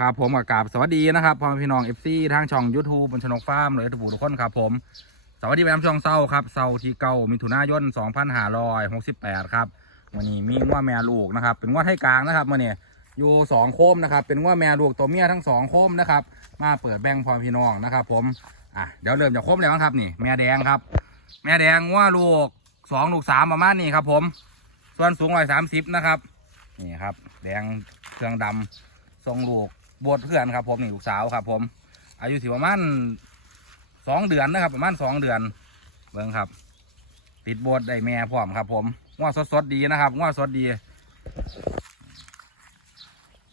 ครับผมกับกราบสวัสดีนะครับพ่อมพี่น้องเอฟซีทางช่องยูทูบบนชนกฟาร์มเลยทุกผู้ทุกคนครับผมสวัสดีไปน้ำช่องเศร้าครับเศร้าที่เก้ามิถุนายน2568ครับวันนี้มีง้วแม่ลูกนะครับ เป็นง้วไทยกลางนะครับมื่อนี้อยู่สองโคมนะครับ เป็นง้วแม่ลูกตัวเมียทั้งสองโคมนะครับ มาเปิดแบ่งพ่อมพี่น้องนะครับ ผมอะเดี๋ยวเริ่มจากโคมเลยบ้างครับนี่แม่แดงครับ แม่แดงง้วลูกสองลูกสามประมาณนี้ครับผม ส่วนสูงร้อยสามสิบนะครับนี่ครับ แดงเครื่องดำทรงลูก บวชเพื่อนครับ ผมนี่ลูกสาวครับ ผม อายุสิประมาณสองเดือนนะครับ ประมาณสองเดือนเบิ่งครับ ติดโบสได้แม่พร้อมครับ ผมง้อสดสดดีนะครับง้อสดดี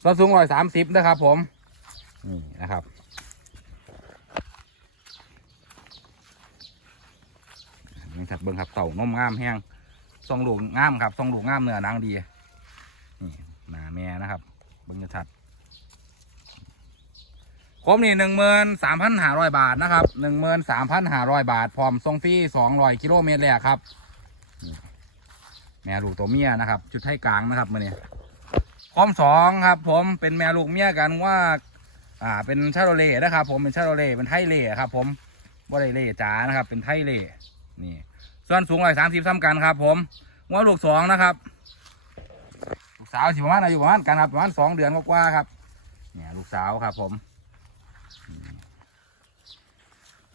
ส่วนสูงร้อยสามสิบนะครับ ผมนี่นะครับนี่ครับเบิ่งครับเต่านมงามแห้งทรงหลูกงามครับทรงหลูกงามเนื้อหนังดีนี่หน้าแม่นะครับ เบิ่งจะชัด คมนี่หนึ่งหมื่นสามพันห้าร้อยบาทนะครับหนึ่งหมื่นสามพันห้าร้อยบาท พร้อมทรงฟรีสองร้อยกิโลเมตรแรกครับแม่ลูกตัวเมียนะครับ จุดไทยกลางนะครับมื่อนี้คมสองครับ ผมเป็นแม่ลูกเมียกันว่า อ่า เป็นชาโรเล่นะครับ ผมเป็นชาโรเล่เป็นไทยเล่ครับ ผมบ่ได้เล่จ๋านะครับ เป็นไทยเล่นี่ ส่วนสูงร้อยสามสิบซ้ำกันครับ ผมงวลูกสองนะครับลูกสาวสิประมาณอายุประมาณกันครับประมาณสองเดือนกว่าๆครับ เนี่ยลูกสาวครับ ผม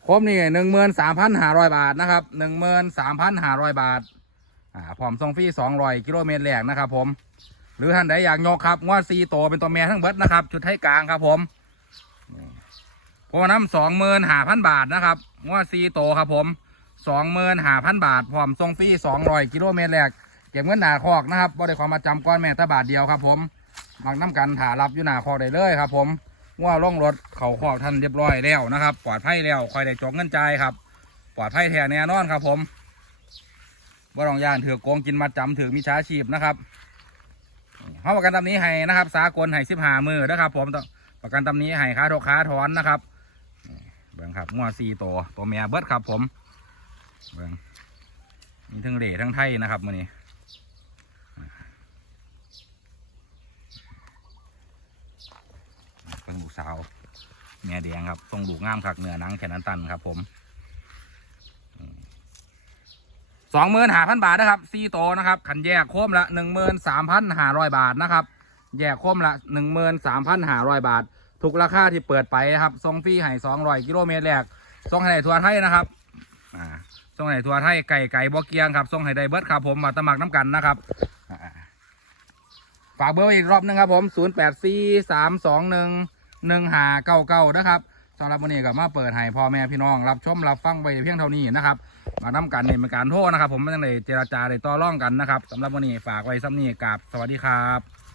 ครบนี่หนึ่งหมื่นสามพันห้าร้อยบาทนะครับหนึ่งหมื่นสามพันห้าร้อยบาทอ่าพร้อมส่งฟรีสองร้อยกิโลเมตรแรกนะครับ ผม หรือท่านใดอยากยกครับงวดซีโตวเป็นตัวเมียทั้งเบิดนะครับ จุดให้กลางครับ ผมนี่ผมน้ำสองหมื่นห้าพันบาทนะครับงวดซีโตวครับ ผมสองหมื่นห้าพันบาทพร้อมส่งฟรีสองร้อยกิโลเมตรแรกเก็บเงินหนาคอกนะครับบ่ได้ความมาจำก้อนแม่ตาบาทเดียวครับ ผมมักน้ำกันถารับอยู่หนาคอกได้เลยครับ ผม ว่าล่องรถเขาคอกท่านเรียบร้อยแล้วนะครับ ปลอดภัยแล้วคอยได้จกเงินใจายครับ ปลอดภัยแท้แน่นอนครับ ผมว่าต้องย่านถือโกงกินมาจำถือมิจฉาชีพนะครับเขาประกันตำนี้ให้นะครับ สากลให้สิบห้ามือนะครับ ผมประกันตำนี้ให้ค้าทกค้าถอนนะครับเบิ่งครับงัวซีตัวตัวเมียเบิร์ดครับ ผมเบิ่งมีทั้งเหล่ทั้งไทยนะครับมือนี้ เป็นลูกสาวแม่แดงครับทรงลูกงามคักเนื้อหนังแขนนันตันครับ ผมสองหมื่นห้าพันบาทนะครับซีโตนะครับขันแยกโคมละหนึ่งหมื่นสามพันห้าร้อยบาทนะครับ แยกโคมละหนึ่งหมื่นสามพันห้าร้อยบาท ทุกราคาที่เปิดไปครับทรงฟรีให้สองร้อยกิโลเมตรแรกทรงให้ได้ทั่วไทยนะครับอ่าทรงให้ได้ทั่วไทยไก่ไก่บ่เกียงครับทรงให้ไดเบิร์ดครับผมมาตะมักน้ำกันนะครับฝากเบอร์อีกรอบหนึงครับผม0 8 4 3 2 1 1 5 9 9นะครับสำหรับวันนี้ก็มาเปิดให้พ่อแม่พี่น้อง รับชมรับฟังไปเพียงเท่านี้นะครับมาน้กันเนี่ยเป็นการโทษนะครับ ผมไม่ต้องเลยเจราจาเลยต่อร่องกันนะครับสำหรับวันนี้ฝากไว้ซ้ำนี้กับสวัสดีครับ